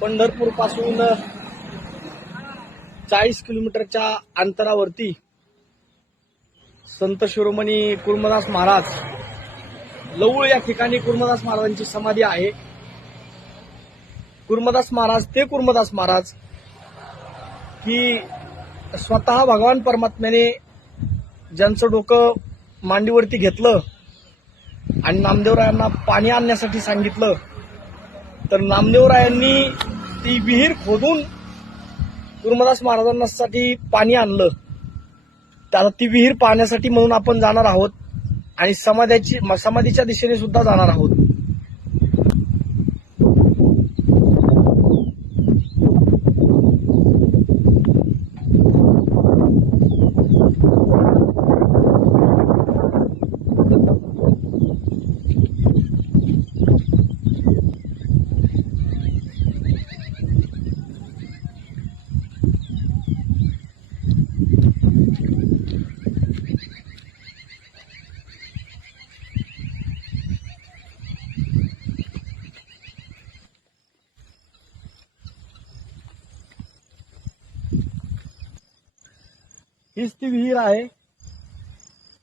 पंढरपूरपासून चाळीस किलोमीटरच्या अंतरावरती संत शिरोमणी कुर्मदास महाराज लवळ या ठिकाणी कुर्मदास महाराजांची समाधी आहे. कुर्मदास महाराज ते कुर्मदास महाराज की स्वतः भगवान परमात्म्याने ज्यांचं डोकं मांडीवरती घेतलं आणि नामदेवरायांना पाणी आणण्यासाठी सांगितलं तर नामदेवरायांनी ती विहीर खोदून गुरुमदास महाराजांसाठी पाणी आणलं. त्याला ती विहीर पाहण्यासाठी म्हणून आपण जाणार आहोत आणि समाधीची समाधीच्या दिशेने सुद्धा जाणार आहोत. हीच ती विहीर आहे.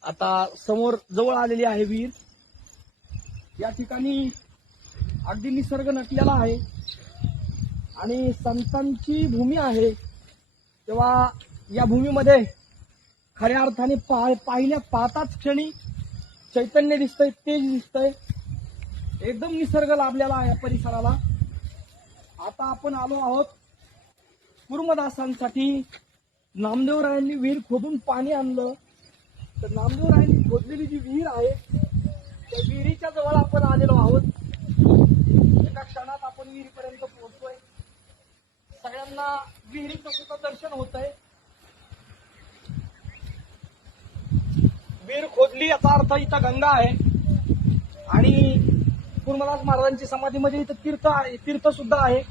आता समोर जवळ आलेली आहे विहीर. या ठिकाणी अगदी निसर्ग नटलेला आहे. आणि संतांची भूमी आहे. तेव्हा या भूमीमध्ये खऱ्या अर्थाने पा- पाहिल्या पाहताच क्षणी चैतन्य दिसतंय तेज दिसतंय. एकदम निसर्ग लाभलेला आहे या परिसराला. आता आपण आलो आहोत कुर्मदासांसाठी. नामदेवरायांनी विहीर खोदून पाणी आणलं. तर नामदेवरायांनी खोदलेली जी विहीर आहे त्या विहिरीच्या जवळ आपण आलेलो आहोत. एका क्षणात आपण विहिरीपर्यंत पोहोचतोय सगळ्यांना विहिरीचं सुद्धा दर्शन होत आहे विहीर खोदली याचा अर्थ इथं गंगा आहे. आणि कुर्मदास महाराजांची समाधीमध्ये म्हणजे इथं तीर्थ आहे तीर्थ सुद्धा आहे.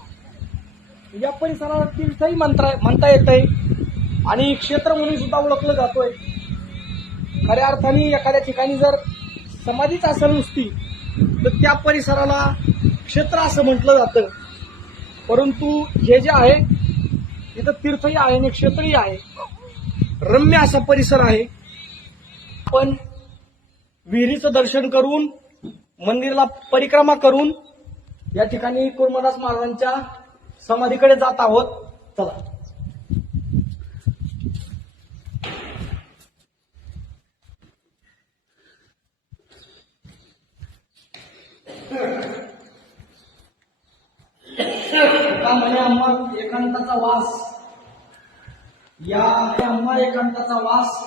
या परिसराला तीर्थही म्हणता म्हणता येत आहे आणि क्षेत्र म्हणून सुद्धा ओळखलं जातोय. खऱ्या अर्थाने एखाद्या ठिकाणी जर समाधीच असेल नुसती तर त्या परिसराला क्षेत्र असं म्हटलं जातं. परंतु हे जे आहे इथं तीर्थही आहे आणि क्षेत्रही आहे. रम्य असा परिसर आहे. पण विहिरीचं दर्शन करून मंदिराला परिक्रमा करून या ठिकाणी कुर्मदास महाराजांच्या समाधीकडे जात आहोत. चला. का म्हणे अम्मा एकांताचा वास. या अम्मा एकांताचा वास.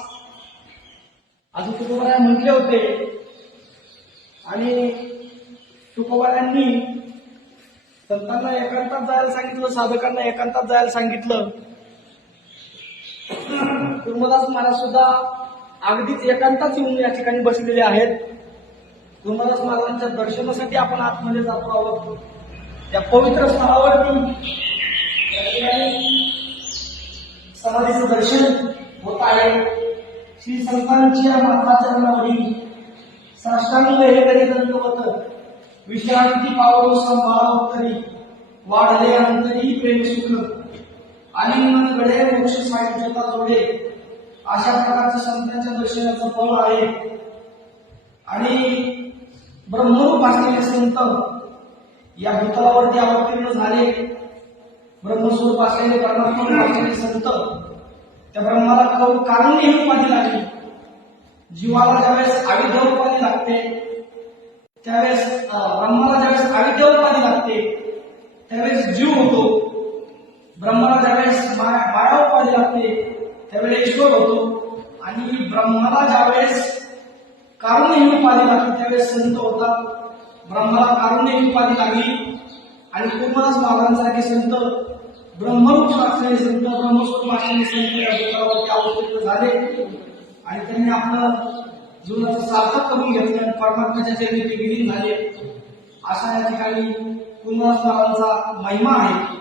असं तुकोबाराय म्हटले होते. आणि तुकोबारायांनी संतांना एकांतात जायला सांगितलं साधकांना एकांतात जायला सांगितलं. कुर्मदास महाराज सुद्धा अगदीच एकांतात येऊन या ठिकाणी बसलेले आहेत. कुर्मदास महाराजांच्या दर्शनासाठी आपण आतमध्ये जातो आहोत. त्या पवित्र स्थळावरती या ठिकाणी समाधीचं दर्शन होत आहे. श्री संतांची या माताचरणावरील साष्टांग हे तरी दंडवत विश्रांती पावलो तरी वाढले अंतरी प्रेम सुख आलिंगन गडे मोक्ष साहित्यता जोडे. अशा प्रकारचं संतांच्या दर्शनाचं फळ आहे. आणि ब्रह्मरूप असलेले संत या भूतलावरती अवतीर्ण झाले. ब्रह्मस्वरूप असलेले परमात्मा असलेले संत. त्या ब्रह्माला कौ कारण ही उपाधी लागली? जीवाला ज्यावेळेस आविद्या उपाधी लागते त्यावेळेस ब्रह्माला ज्यावेळेस आविद्या उपाधी लागते त्यावेळेस जीव होतो. ब्रह्माला ज्यावेळेस माया उपाधी लागते त्यावेळेस ईश्वर होतो. आणि ब्रह्माला ज्यावेळेस कारण ही उपाधी लागते त्यावेळेस संत होतात. ब्रह्माला कारुण्य ही उपाधी लागली. आणि कुर्मदास महाराजांसारखे संत ब्रह्मरूप असलेले संत ब्रह्मस्वरूप असलेले संत या जगावरती अवतरित झाले. आणि त्यांनी आपलं जीवनाचं सार्थक करून घेतलं आणि परमात्म्याच्या चरणी ते विलीन झाले. अशा या ठिकाणी कुर्मदास महाराजांचा महिमा आहे.